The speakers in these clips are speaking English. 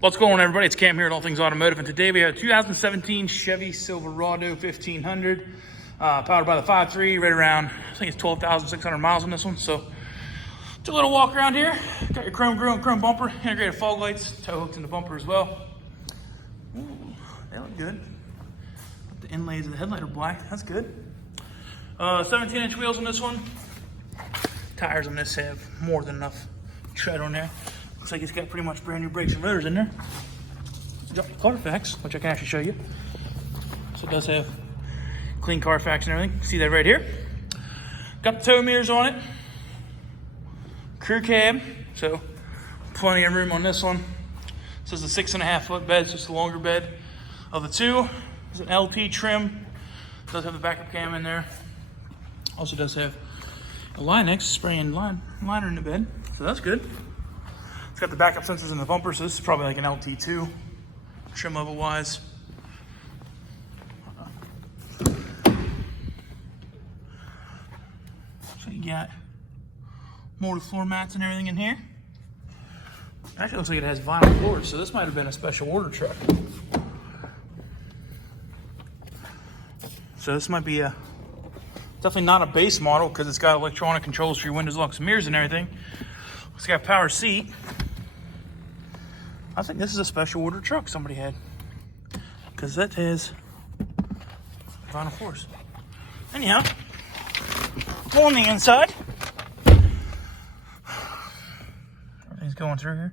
What's going on, everybody? It's Cam here at All Things Automotive, and today we have a 2017 Chevy Silverado 1500, powered by the 5.3, right around, I think it's 12,600 miles on this one. So, do a little walk around here. Got your chrome grill and chrome bumper, integrated fog lights, tow hooks in the bumper as well. Ooh, they look good. The inlays of the headlight are black. That's good. 17-inch wheels on this one. Tires on this have more than enough tread on there. Looks like it's got pretty much brand new brakes and rotors in there. It's got the Carfax, which I can actually show you. So it does have clean Carfax and everything. See that right here? Got the tow mirrors on it. Crew cab, so plenty of room on this one. This is a 6.5-foot bed, it's just the longer bed of the two. It's an LT trim. It does have the backup cam in there. Also does have a Line-X spraying liner in the bed, so that's good. It's got the backup sensors in the bumper, so this is probably like an LT2 trim level wise. So you got more floor mats and everything in here. Actually looks like it has vinyl floors, so this might have been a special order truck. So this might be definitely not a base model because it's got electronic controls for your windows, locks, and mirrors and everything. It's got a power seat. I think this is a special order truck somebody had because that has vinyl floors. Anyhow, go on the inside. Everything's going through here.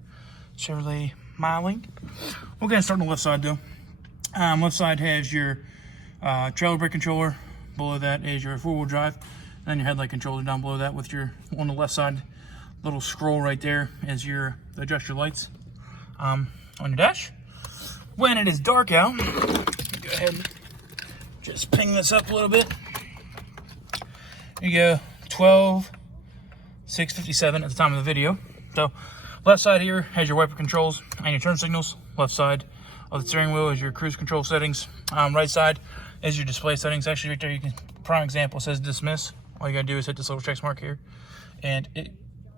Chevrolet Miling. We're going to start on the left side though. Left side has your trailer brake controller. Below that is your four-wheel drive. And then your headlight controller down below that with your, on the left side, little scroll right there is your adjust your lights on your dash. When it is dark out, go ahead and just ping this up a little bit. You go 12:6:57 at the time of the video. So left side here has your wiper controls and your turn signals. Left side of the steering wheel is your cruise control settings. Right side is your display settings. Actually right there, you can, prime example, says dismiss. All you gotta do is hit this little check mark here and it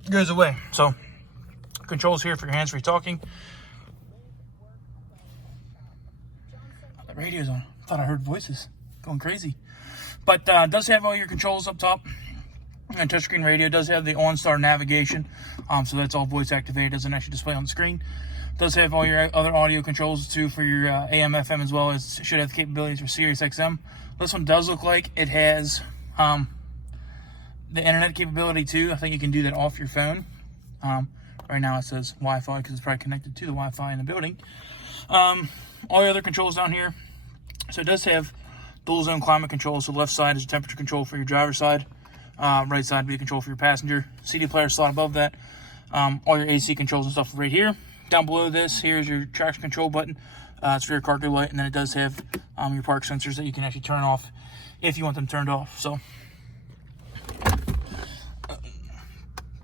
goes away. So controls here for your hands-free talking. Oh, the radio's on. I thought I heard voices going crazy. But it does have all your controls up top. And touchscreen radio does have the OnStar navigation. So that's all voice activated. Doesn't actually display on the screen. Does have all your other audio controls too for your AM, FM, as well as should have the capabilities for Sirius XM. This one does look like it has the internet capability too. I think you can do that off your phone. Right now it says Wi-Fi because it's probably connected to the Wi-Fi in the building. All the other controls down here. So it does have dual zone climate control. So left side is temperature control for your driver's side. Right side would be control for your passenger. CD player slot above that. All your AC controls and stuff right here. Down below this, here's your traction control button. It's for your cargo light, and then it does have your park sensors that you can actually turn off if you want them turned off. So,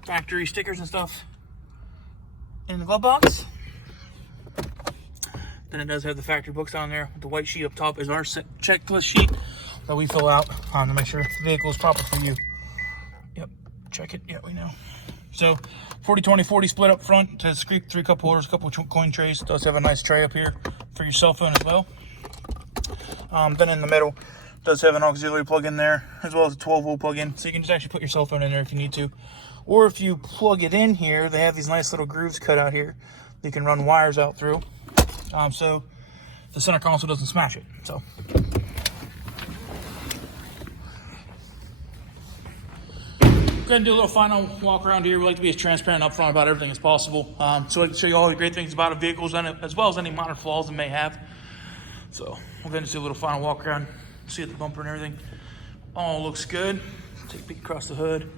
factory stickers and stuff in the glove box. Then it does have the factory books down there. The white sheet up top is our checklist sheet that we fill out to make sure the vehicle is proper for you. Yep, check it. Yeah, we know. So 40-20-40 split up front to three cup holders, a couple of coin trays. It does have a nice tray up here for your cell phone as well. Then in the middle, it does have an auxiliary plug in there, as well as a 12-volt plug in. So you can just actually put your cell phone in there if you need to. Or if you plug it in here, they have these nice little grooves cut out here that you can run wires out through. So the center console doesn't smash it. So go ahead and do a little final walk around here. We like to be as transparent and upfront about everything as possible. So I can show you all the great things about a vehicle as well as any minor flaws it may have. So we'll go ahead and do a little final walk around, see at the bumper and everything. All looks good. Take a peek across the hood.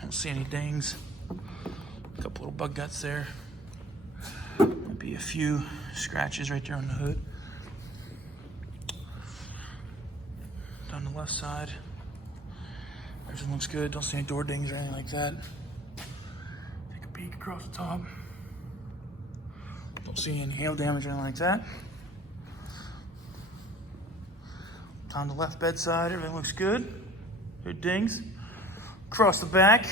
Don't see any dings. A couple little bug guts there. Might be a few scratches right there on the hood. Down the left side. Everything looks good. Don't see any door dings or anything like that. Take a peek across the top. Don't see any hail damage or anything like that. On the left bedside, everything looks good. Good dings. Across the back,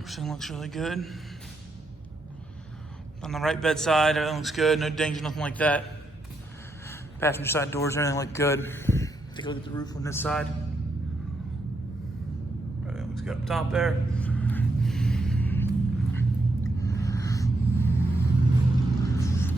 everything looks really good. On the right bed side, everything looks good. No dings or nothing like that. Passenger side doors, everything look good. Take a look at the roof on this side. Everything looks good up top there.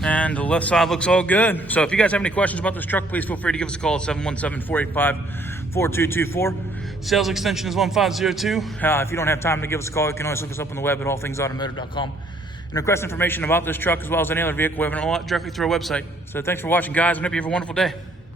And the left side looks all good. So if you guys have any questions about this truck, please feel free to give us a call at 717-485-4224. Sales extension is 1502. If you don't have time to give us a call, you can always look us up on the web at allthingsautomotive.com and request information about this truck as well as any other vehicle we have directly through our website. So thanks for watching, guys, and hope you have a wonderful day.